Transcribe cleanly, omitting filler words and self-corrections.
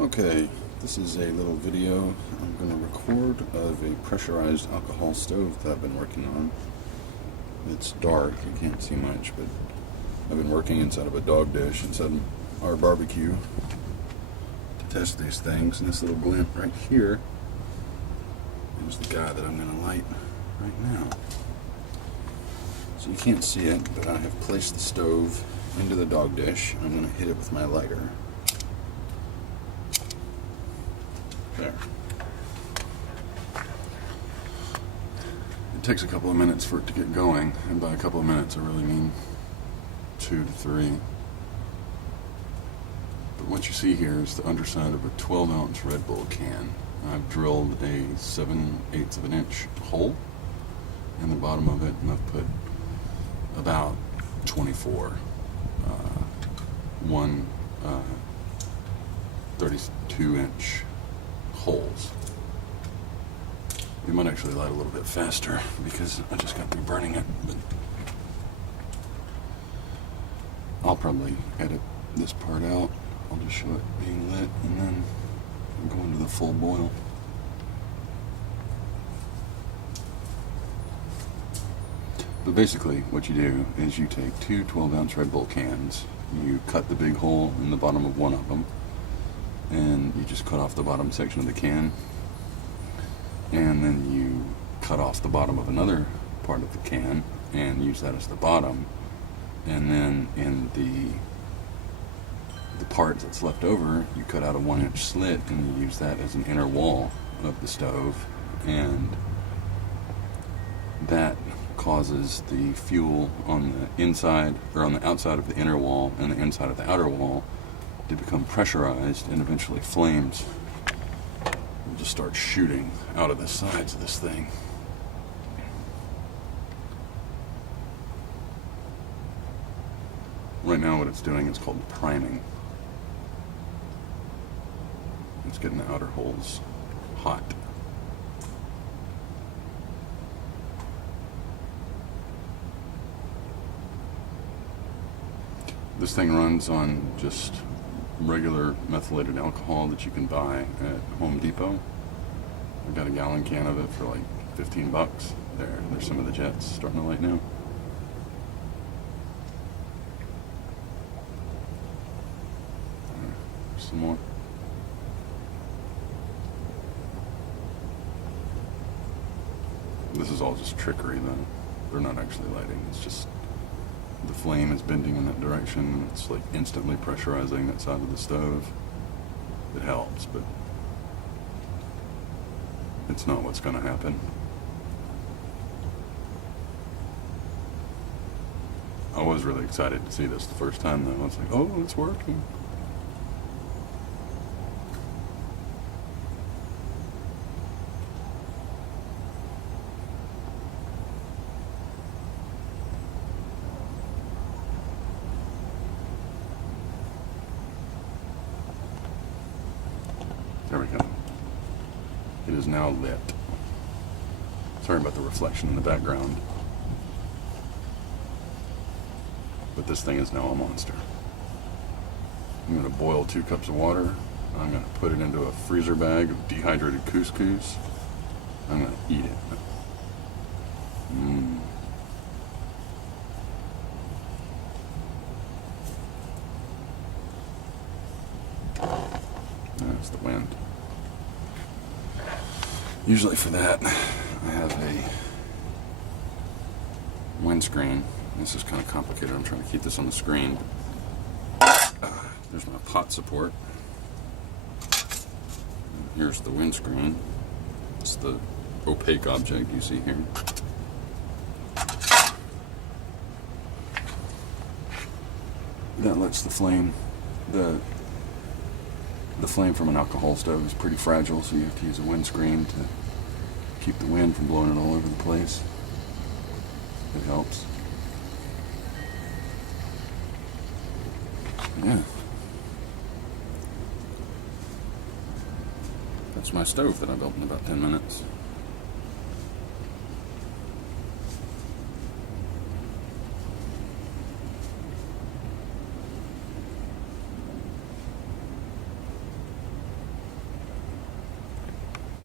Okay, this is a little video I'm going to record of a pressurized alcohol stove that I've been working on. It's dark, you can't see much, but I've been working inside of a dog dish inside our barbecue to test these things, and this little glint right here is the guy that I'm going to light right now. So you can't see it, but I have placed the stove into the dog dish. I'm going to hit it with my lighter. There. It takes a couple of minutes for it to get going, and by a couple of minutes I really mean 2 to 3. But what you see here is the underside of a 12-ounce Red Bull can. I've drilled a 7/8 of an inch hole in the bottom of it, and I've put about 24 32-inch holes. We might actually light a little bit faster because I just got through burning it, but I'll probably edit this part out. I'll just show it being lit and then go into the full boil. But basically what you do is you take 2 12-ounce Red Bull cans, you cut the big hole in the bottom of one of them, and you just cut off the bottom section of the can, and then you cut off the bottom of another part of the can and use that as the bottom, and then in the part that's left over you cut out a 1-inch slit and you use that as an inner wall of the stove, and that causes the fuel on the inside or on the outside of the inner wall and the inside of the outer wall to become pressurized, and eventually flames will just start shooting out of the sides of this thing. Right now what it's doing is called priming. It's getting the outer holes hot. This thing runs on just regular methylated alcohol that you can buy at Home Depot. I've got a gallon can of it for like 15 bucks. There's some of the jets starting to light now. Some more. This is all just trickery though. They're not actually lighting. It's just the flame is bending in that direction. It's like instantly pressurizing that side of the stove. It helps, but it's not what's going to happen. I was really excited to see this the first time though. I was like, oh, it's working. There we go. It is now lit. Sorry about the reflection in the background. But this thing is now a monster. I'm going to boil 2 cups of water. I'm going to put it into a freezer bag of dehydrated couscous. I'm going to eat it. That's the wind. Usually for that, I have a windscreen. This is kind of complicated. I'm trying to keep this on the screen. There's my pot support. And here's the windscreen. It's the opaque object you see here. That lets the flame, the flame from an alcohol stove is pretty fragile, so you have to use a windscreen to keep the wind from blowing it all over the place. It helps. Yeah. That's my stove that I built in about 10 minutes.